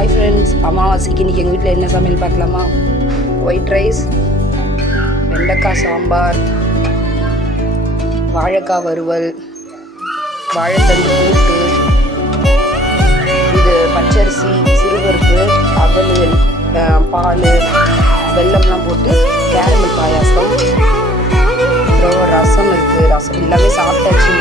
Hi friends, அமாவாசைக்கு இன்றைக்கி எங்கள் வீட்டில் என்ன சமையல் பார்க்கலாமா? ஒயிட் ரைஸ், வெண்டைக்காய் சாம்பார், வாழைக்காய் வறுவல், வாழைத்தண்டு கூட்டு, இது பச்சரிசி, சிறுபருப்பு, அவல், பால், வெல்லம்லாம் போட்டு கேரமல் பாயாசம், அப்புறம் ரசம் இருக்குது. ரசம் எல்லாமே சாப்பிட்டாச்சு.